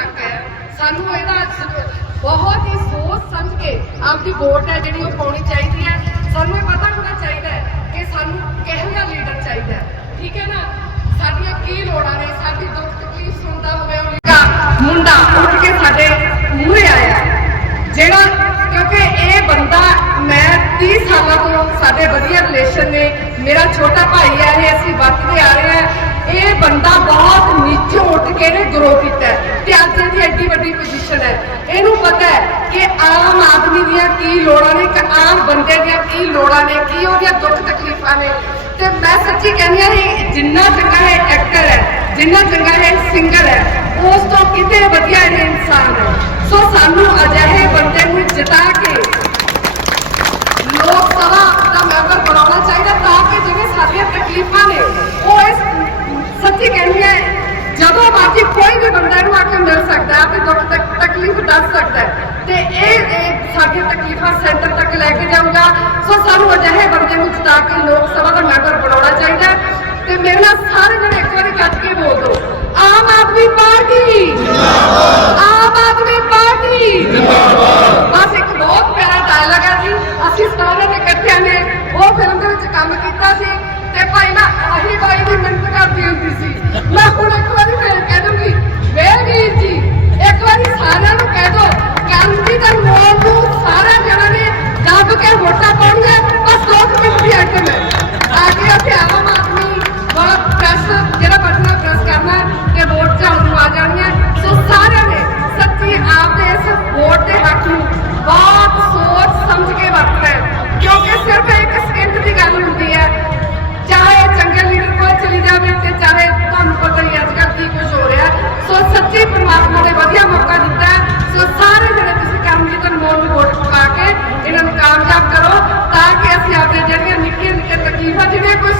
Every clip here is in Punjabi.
ਹੱਕ ਹੈ ਸਾਨੂੰ ਇਹਦਾ ਬਹੁਤ ਹੀ ਸੋਚ ਸਮਝ ਕੇ ਆਪਦੀ ਵੋਟ ਹੈ ਜਿਹੜੀ ਉਹ ਪਾਉਣੀ ਚਾਹੀਦੀ ਹੈ। ਸਾਨੂੰ ਇਹ ਪਤਾ ਹੋਣਾ ਚਾਹੀਦਾ ਹੈ ਕਿ ਸਾਨੂੰ ਕਿਹੋ ਜਿਹਾ ਲੀਡਰ ਚਾਹੀਦਾ ਹੈ ਨਾ ਸਾਡੀਆਂ ਕੀ ਲੋੜਾਂ ਨੇ ਸਾਡੀ ਦੁੱਖ ਤਕਲੀਫ ਸੁਣਦਾ ਹੋਵੇ ਉਹ ਲਿਖਾ ਮੁੰਡਾ ਉੱਠ ਕੇ ਸਾਡੇ ਮੂਹਰੇ ਆਇਆ ਹੈ। ਜਿਹੜਾ ਕਿਉਂਕਿ ਇਹ ਬੰਦਾ ਮੈਂ 30 ਸਾਲਾਂ ਤੋਂ ਸਾਡੇ ਵਧੀਆ ਰਿਲੇਸ਼ਨ ਨੇ ਮੇਰਾ ਛੋਟਾ ਭਾਈ ਹੈ ਇਹ ਅਸੀਂ ਵੱਧਦੇ ਆ ਰਹੇ ਹਾਂ ਇਹ ਬੰਦਾ ਬਹੁਤ ਨੀਚੇ ਉੱਠ ਕੇ ਨੇ ਗਰੋ ਕੀਤਾ ਤੇ ਅੱਜ ਇਹਦੀ ਐਡੀ ਵੱਡੀ ਪੋਜੀਸ਼ਨ ਹੈ। ਇਹਨੂੰ ਪਤਾ ਹੈ ਕਿ ਆਮ ਆਦਮੀ ਦੀਆਂ ਕੀ ਲੋੜਾਂ ਨੇ, ਕਿ ਆਮ ਬੰਦੇ ਦੀਆਂ ਕੀ ਲੋੜਾਂ ਨੇ, ਕੀ ਉਹਦੀਆਂ ਦੁੱਖ ਤਕਲੀਫਾਂ ਨੇ। ਤੇ ਮੈਂ ਸੱਚੀ ਕਹਿੰਦੀ ਹਾਂ, ਇਹ ਜਿੰਨਾ ਚੰਗਾ ਹੈ ਐਕਟਰ ਹੈ, ਜਿੰਨਾ ਚੰਗਾ ਹੈ ਸਿੰਗਰ ਹੈ, ਉਸ ਤੋਂ ਕਿਤੇ ਵਧੀਆ ਇਹ ਇਨਸਾਨ ਹੈ ਸੋ ਸਾਨੂੰ ਅਜੇ ਬੰਦੇ ਨੂੰ ਜਿਤਾ ਕੇ ਲੋਕ ਸਭਾ ਦਾ ਮੈਂਬਰ ਬਣਾਉਣਾ ਚਾਹੀਦਾ ਤਾਂ ਕਿ ਜਿਹੜੇ ਸਾਡੀਆਂ ਤਕਲੀਫਾਂ ਨੇ ਉਹ ਇਸ ਸੱਚੀ ਕਹਿੰਦੀ ਹੈ ਜਦੋਂ ਮਰਜ਼ੀ ਕੋਈ ਵੀ ਬੰਦਾ ਇਹਨੂੰ ਆ ਕੇ ਮਿਲ ਸਕਦਾ ਹੈ, ਆਪਣੀ ਦੁੱਖ ਤਕ, ਤਕਲੀਫ ਦੱਸ ਸਕਦਾ ਹੈ। ਤੇ ਇਹ ਇਹ ਤਕਲੀਫਾਂ ਸੈਂਟਰ ਤੱਕ ਲੈ ਕੇ ਜਾਊਗਾ। ਸੋ ਸਾਨੂੰ ਅਜਿਹੇ ਬੰਦੇ ਨੂੰ ਜਿਤਾ ਕੇ ਲੋਕ ਸਭਾ ਦਾ ਮੈਂਬਰ ਬਣਾਉਣਾ ਚਾਹੀਦਾ ਤੇ ਮੇਰੇ ਨਾਲ ਸਾਰੇ ਜਣੇ ਇੱਕ ਵਾਰੀ ਗੱਜ ਕੇ ਬੋਲ ਦਿਓ। ਆਮ ਆਦਮੀ ਪਾਰਟੀ! ਆਮ ਆਦਮੀ ਪਾਰਟੀ! ਬਸ ਇੱਕ ਬਹੁਤ ਪਿਆਰਾ ਡਾਇਲੌਗ ਹੈ ਜੀ। ਅਸੀਂ ਸਾਰਿਆਂ ਨੇ ਇਕੱਠਿਆਂ ਨੇ ਉਹ ਫਿਲਮ ਦੇ ਵਿੱਚ ਕੰਮ ਕੀਤਾ ਸੀ। ਤੇ ਭਾਈ ਨਾ ਆਹੀ ਬਾਈ ਦੀ ਮਿਹਨਤ ਕਰਦੀ ਹੁੰਦੀ ਸੀ। ਮੈਂ ਹੁਣ ਇੱਕ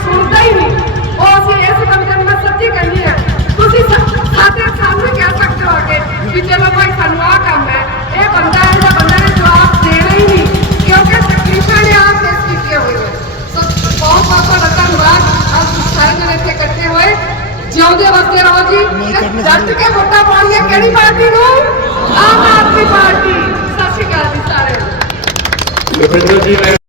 ਸੁਣਦਾ ਹੀ ਨਹੀਂ। ਉਹ ਅਸੀਂ ਇਸ ਬੰਦੇ ਨੂੰ ਮੈਂ ਸੱਚੀ ਕਹਿੰਦੀ ਹਾਂ ਤੁਸੀਂ ਸਾਡੇ ਸਾਹਮਣੇ ਕਹਿ ਸਕਦੇ ਹੋ ਕਿ ਵੀ ਚਲੋ ਭਾਈ ਸਾਨੂੰ ਆਹ ਕੰਮ ਹੈ। ਇਹ ਬੰਦਾ ਇਹਦਾ ਬੰਦੇ ਨੇ ਜਵਾਬ ਦੇਣਾ ਹੀ ਨਹੀਂ ਕਿਉਂਕਿ ਤਕਲੀਫਾਂ ਨੇ ਆਪ ਫੇਸ ਕੀਤੀਆਂ ਹੋਈਆਂ ਸੋ ਬਹੁਤ ਬਹੁਤ ਤੁਹਾਡਾ ਧੰਨਵਾਦ ਅੱਜ ਸਾਰੇ ਜਣੇ ਇੱਥੇ ਇਕੱਠੇ ਹੋਏ। ਜਿਉਂਦੇ ਵਸਦੇ ਰਹੋ ਜੀ। ਡਟ ਕੇ ਵੋਟਾਂ ਪਾਉਣੀਆਂ ਕਿਹੜੀ ਪਾਰਟੀ ਨੂੰ? ਆਮ ਆਦਮੀ ਪਾਰਟੀ। ਸਤਿ ਸ਼੍ਰੀ ਅਕਾਲ ਜੀ ਸਾਰਿਆਂ ਜੀ ਨੇ